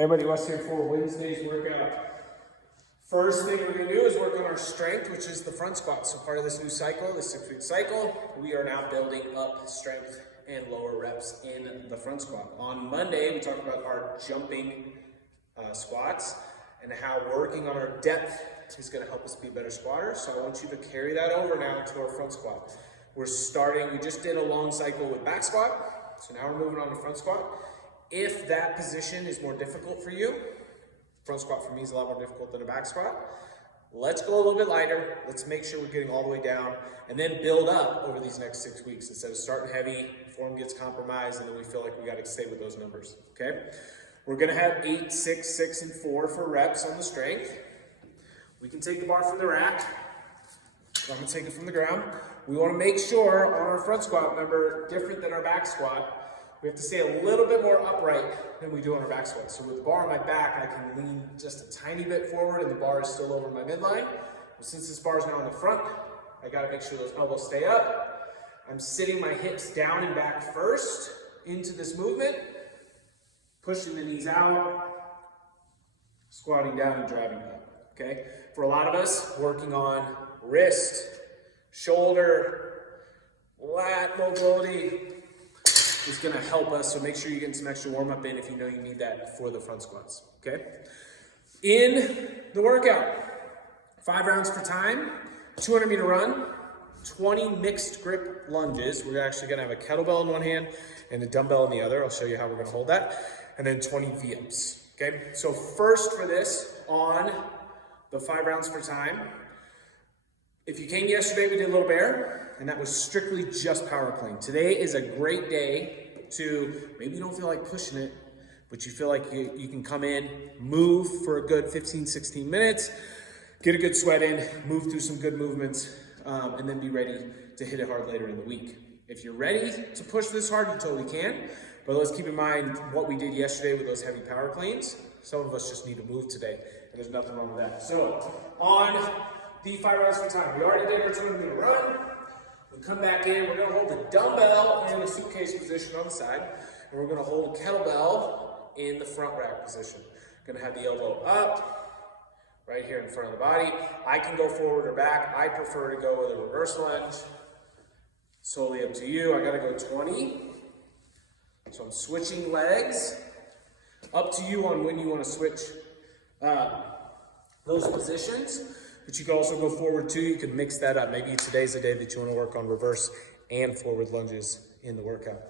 Hey everybody, Wes here for Wednesday's workout. First thing we're going to do is work on our strength, which is the front squat. So part of this new cycle, this 6-week cycle, we are now building up strength and lower reps in the front squat. On Monday, we talked about our jumping squats and how working on our depth is going to help us be better squatters. So I want you to carry that over now to our front squat. We just did a long cycle with back squat. So now we're moving on to front squat. If that position is more difficult for you, front squat for me is a lot more difficult than a back squat. Let's go a little bit lighter. Let's make sure we're getting all the way down and then build up over these next 6 weeks instead of starting heavy, form gets compromised, and then we feel like we got to stay with those numbers, okay? We're going to have 8, 6, 6, and 4 for reps on the strength. We can take the bar from the rack. So I'm going to take it from the ground. We want to make sure on our front squat, remember, different than our back squat, we have to stay a little bit more upright than we do on our back squat. So with the bar on my back, I can lean just a tiny bit forward and the bar is still over my midline. But since this bar is now in the front, I gotta make sure those elbows stay up. I'm sitting my hips down and back first into this movement, pushing the knees out, squatting down and driving up, okay? For a lot of us, working on wrist, shoulder, lat mobility, is going to help us, so make sure you're getting some extra warm-up in if you know you need that for the front squats, okay? In the workout, 5 rounds for time, 200-meter run, 20 mixed grip lunges. We're actually going to have a kettlebell in one hand and a dumbbell in the other. I'll show you how we're going to hold that. And then 20 V-ups, okay? So first for this, on the 5 rounds for time, if you came yesterday, we did a little bear, and that was strictly just power playing. Today is a great day to, maybe you don't feel like pushing it, but you feel like you can come in, move for a good 15, 16 minutes, get a good sweat in, move through some good movements, and then be ready to hit it hard later in the week. If you're ready to push this hard, you totally can, but let's keep in mind what we did yesterday with those heavy power planes. Some of us just need to move today, and there's nothing wrong with that. So, on the 5 rounds for time, we already did our 200-meter run. We come back in, we're gonna hold the dumbbell in the suitcase position on the side, and we're gonna hold a kettlebell in the front rack position. Gonna have the elbow up, right here in front of the body. I can go forward or back. I prefer to go with a reverse lunge. Solely up to you. I gotta go 20. So I'm switching legs. Up to you on when you wanna switch those positions. But you can also go forward too. You can mix that up. Maybe today's the day that you want to work on reverse and forward lunges in the workout.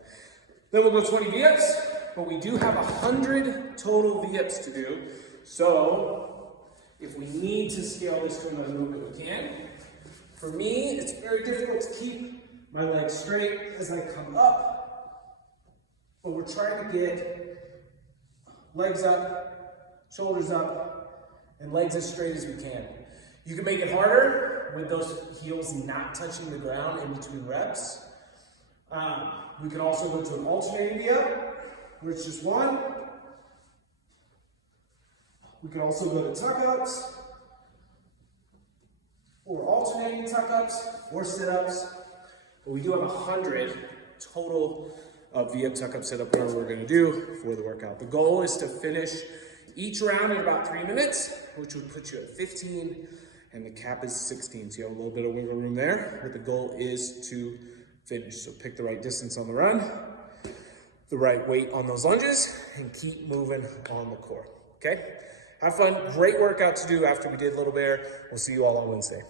Then we'll go 20 V-ups, but we do have 100 total V-ups to do. So if we need to scale this to another movement, we can. For me, it's very difficult to keep my legs straight as I come up, but we're trying to get legs up, shoulders up, and legs as straight as we can. You can make it harder with those heels not touching the ground in between reps. We can also go to an alternating V-up, where it's just one. We can also go to tuck-ups, or alternating tuck-ups, or sit-ups. But we do have 100 total V-up tuck-up sit-up, whatever we're going to do for the workout. The goal is to finish each round in about 3 minutes, which would put you at 15, and the cap is 16. So you have a little bit of wiggle room there, but the goal is to finish. So pick the right distance on the run, the right weight on those lunges, and keep moving on the core, okay? Have fun, great workout to do after we did Little Bear. We'll see you all on Wednesday.